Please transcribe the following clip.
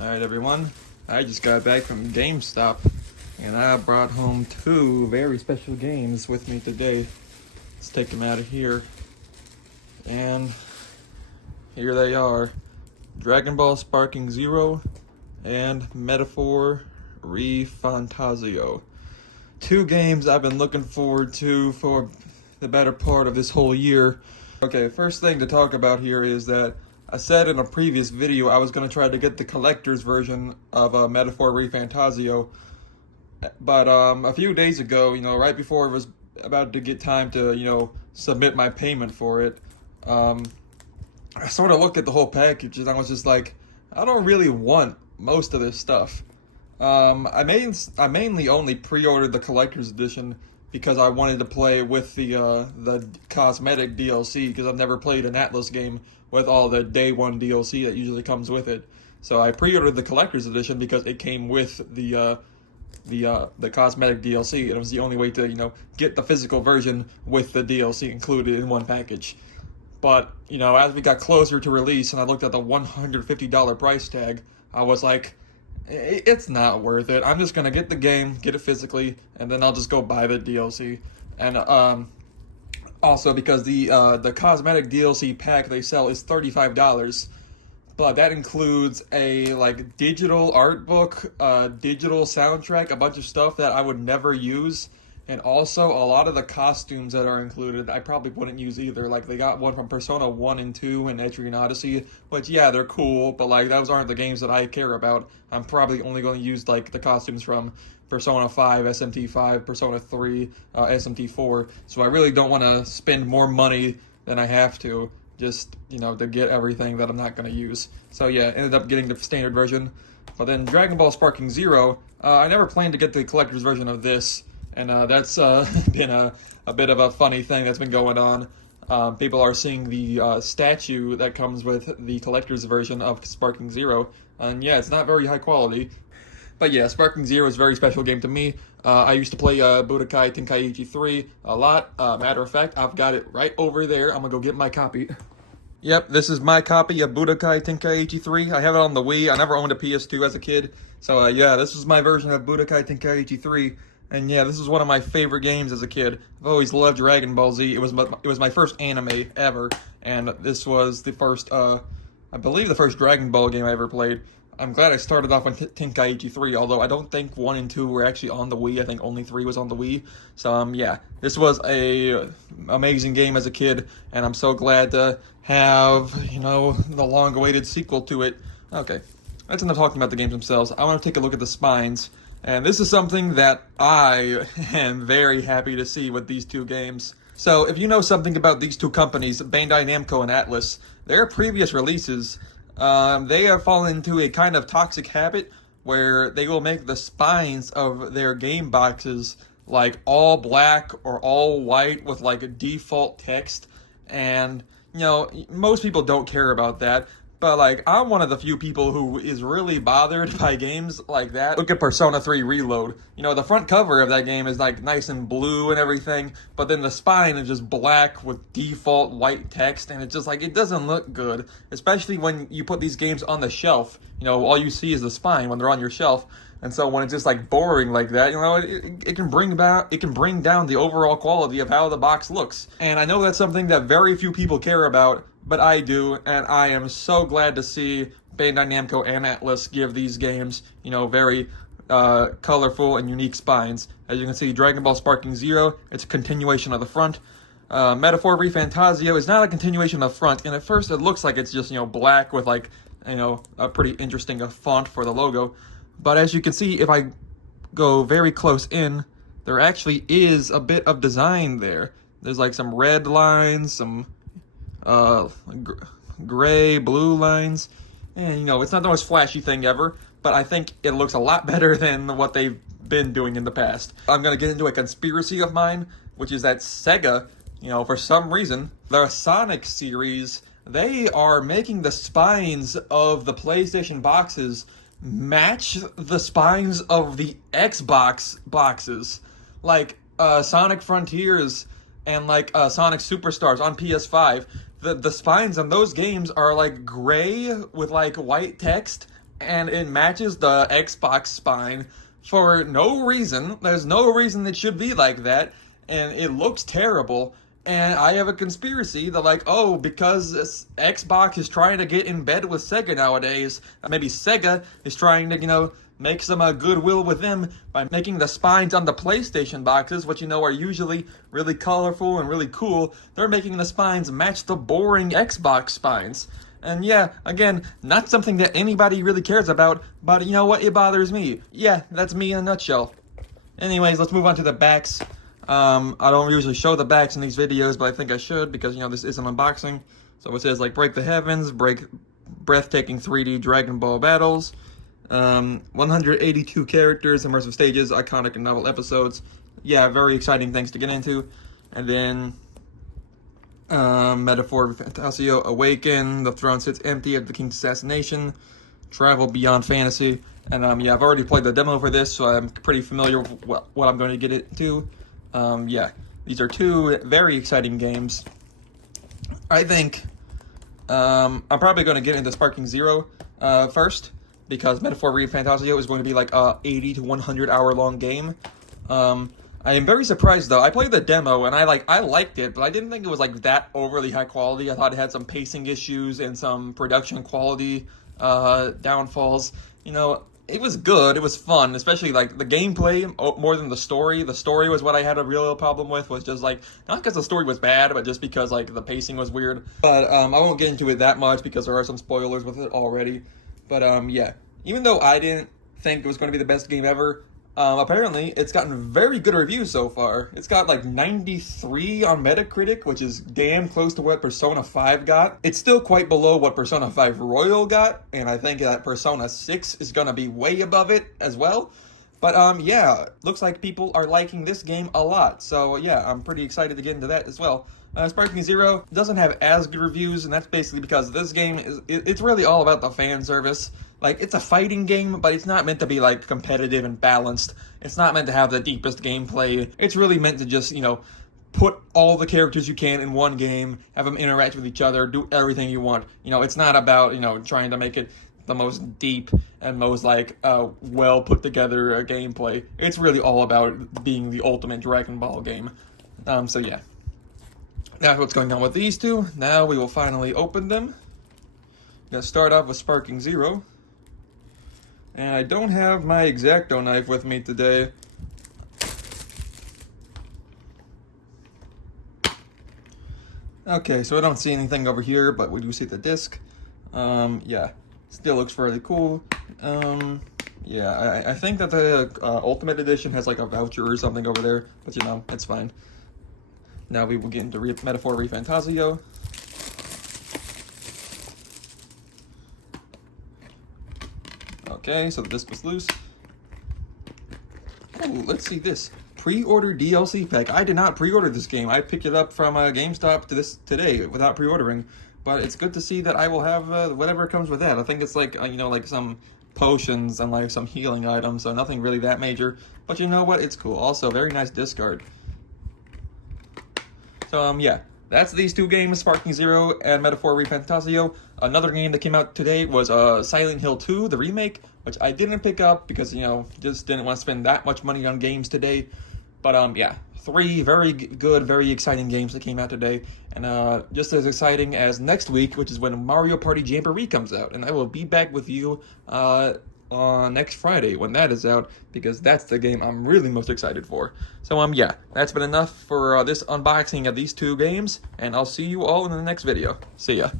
Alright everyone, I just got back from GameStop and I brought home two very special games with me today. Let's take them out of here. And here they are. Dragon Ball Sparking Zero and Metaphor Fantazio. Two games I've been looking forward to for the better part of this whole year. Okay, first thing to talk about here is that I said in a previous video I was going to try to get the collector's version of Metaphor Fantazio, but a few days ago, right before it was about to get time to, submit my payment for it, I sort of looked at the whole package and I was just like, I don't really want most of this stuff. I mainly only pre-ordered the collector's edition because I wanted to play with the cosmetic DLC, because I've never played an Atlas game with all the day one DLC that usually comes with it. So I pre-ordered the collector's edition because it came with the cosmetic DLC, and it was the only way to get the physical version with the DLC included in one package. But as we got closer to release and I looked at the $150 price tag, I was like, it's not worth it. I'm just gonna get the game, get it physically, and then I'll just go buy the DLC. And also because the cosmetic DLC pack they sell is $35, but that includes a digital art book, digital soundtrack, a bunch of stuff that I would never use, and also a lot of the costumes that are included I probably wouldn't use either. Like, they got one from Persona 1 and 2 and Etrian Odyssey, which, yeah, they're cool, but those aren't the games that I care about. I'm probably only going to use the costumes from Persona 5, SMT5, Persona 3, SMT4, so I really don't want to spend more money than I have to just, to get everything that I'm not going to use. So yeah, ended up getting the standard version. But then Dragon Ball Sparking Zero, I never planned to get the collector's version of this, and that's been a bit of a funny thing that's been going on. People are seeing the statue that comes with the collector's version of Sparking Zero, and yeah, it's not very high quality. But yeah, Sparking Zero is a very special game to me. I used to play Budokai Tenkaichi 3 a lot. Matter of fact, I've got it right over there. I'm gonna go get my copy. Yep, this is my copy of Budokai Tenkaichi 3. I have it on the Wii. I never owned a PS2 as a kid. So yeah, this is my version of Budokai Tenkaichi 3. And yeah, this is one of my favorite games as a kid. I've always loved Dragon Ball Z. It was my first anime ever, and this was the first, I believe, the first Dragon Ball game I ever played. I'm glad I started off on Tenkaichi 3, although I don't think 1 and 2 were actually on the Wii. I think only 3 was on the Wii. So yeah, this was a amazing game as a kid, and I'm so glad to have the long-awaited sequel to it. Okay, that's enough talking about the games themselves. I want to take a look at the spines. And this is something that I am very happy to see with these two games. So if you know something about these two companies, Bandai Namco and Atlus, their previous releases, they have fallen into a kind of toxic habit where they will make the spines of their game boxes all black or all white with a default text. And, most people don't care about that. But, I'm one of the few people who is really bothered by games like that. Look at Persona 3 Reload. The front cover of that game is, nice and blue and everything, but then the spine is just black with default white text, and it's just, it doesn't look good, especially when you put these games on the shelf. All you see is the spine when they're on your shelf, and so when it's just, boring like that, it can bring down the overall quality of how the box looks. And I know that's something that very few people care about, but I do, and I am so glad to see Bandai Namco and Atlus give these games, very colorful and unique spines. As you can see, Dragon Ball Sparking Zero, it's a continuation of the front. Metaphor Fantazio is not a continuation of the front, and at first it looks like it's just, black with, a pretty interesting font for the logo. But as you can see, if I go very close in, there actually is a bit of design there. There's, some red lines, some gray, blue lines, and it's not the most flashy thing ever, but I think it looks a lot better than what they've been doing in the past. I'm gonna get into a conspiracy of mine, which is that Sega, for some reason, the Sonic series, they are making the spines of the PlayStation boxes match the spines of the Xbox boxes. Sonic Frontiers and Sonic Superstars on PS5, the spines on those games are gray with white text, and it matches the Xbox spine for no reason. There's no reason it should be like that, and it looks terrible. And I have a conspiracy that, like, oh, because Xbox is trying to get in bed with Sega nowadays, maybe Sega is trying to, make some goodwill with them by making the spines on the PlayStation boxes, which, are usually really colorful and really cool. They're making the spines match the boring Xbox spines. And yeah, again, not something that anybody really cares about, but you know what? It bothers me. Yeah, that's me in a nutshell. Anyways, let's move on to the backs. I don't usually show the backs in these videos, but I think I should because, this is an unboxing. So it says, like, Break the Heavens, breathtaking 3D Dragon Ball battles, 182 characters, immersive stages, iconic and novel episodes. Yeah, very exciting things to get into. And then, Metaphor of Fantazio, Awaken, The Throne Sits Empty of the King's Assassination, Travel Beyond Fantasy. And, yeah, I've already played the demo for this, so I'm pretty familiar with what I'm going to get into. Yeah, these are two very exciting games. I think I'm probably going to get into Sparking Zero first, because Metaphor Re Fantazio is going to be like a 80 to 100 hour long game. I am very surprised though. I played the demo and I liked it, but I didn't think it was like that overly high quality. I thought it had some pacing issues and some production quality downfalls. It was good. It was fun, especially like the gameplay more than the story. The story was what I had a real problem with. Was just like not because the story was bad, but just because like the pacing was weird. But I won't get into it that much because there are some spoilers with it already. But yeah, even though I didn't think it was going to be the best game ever, apparently it's gotten very good reviews so far. It's got like 93 on Metacritic, which is damn close to what Persona 5 got. It's still quite below what Persona 5 Royal got, and I think that Persona 6 is going to be way above it as well. But yeah, looks like people are liking this game a lot. So yeah, I'm pretty excited to get into that as well. Sparking Zero doesn't have as good reviews, and that's basically because this game it's really all about the fan service. Like, it's a fighting game, but it's not meant to be, like, competitive and balanced. It's not meant to have the deepest gameplay. It's really meant to just, put all the characters you can in one game, have them interact with each other, do everything you want. It's not about, trying to make it the most deep and most, like, well put together gameplay. It's really all about being the ultimate Dragon Ball game. So yeah. That's what's going on with these two. Now we will finally open them. Gonna start off with Sparking Zero. And I don't have my X-Acto knife with me today. Okay, so I don't see anything over here, but we do see the disc. Yeah, still looks fairly cool. Yeah, I think that the Ultimate Edition has like a voucher or something over there, but it's fine. Now we will get into Metaphor Re Fantazio. Okay, so the disc was loose. Oh, let's see this. Pre-order DLC pack. I did not pre-order this game. I picked it up from GameStop today without pre-ordering. But it's good to see that I will have whatever comes with that. I think it's like, like some potions and like some healing items, so nothing really that major. But you know what? It's cool. Also, very nice discard. So, yeah. That's these two games, Sparking Zero and Metaphor Re Fantazio. Another game that came out today was Silent Hill 2, the remake, which I didn't pick up because, just didn't want to spend that much money on games today. But, yeah, three very good, very exciting games that came out today. And just as exciting as next week, which is when Mario Party Jamboree comes out. And I will be back with you on next Friday when that is out, because that's the game I'm really most excited for. So yeah, that's been enough for this unboxing of these two games, and I'll see you all in the next video. See ya.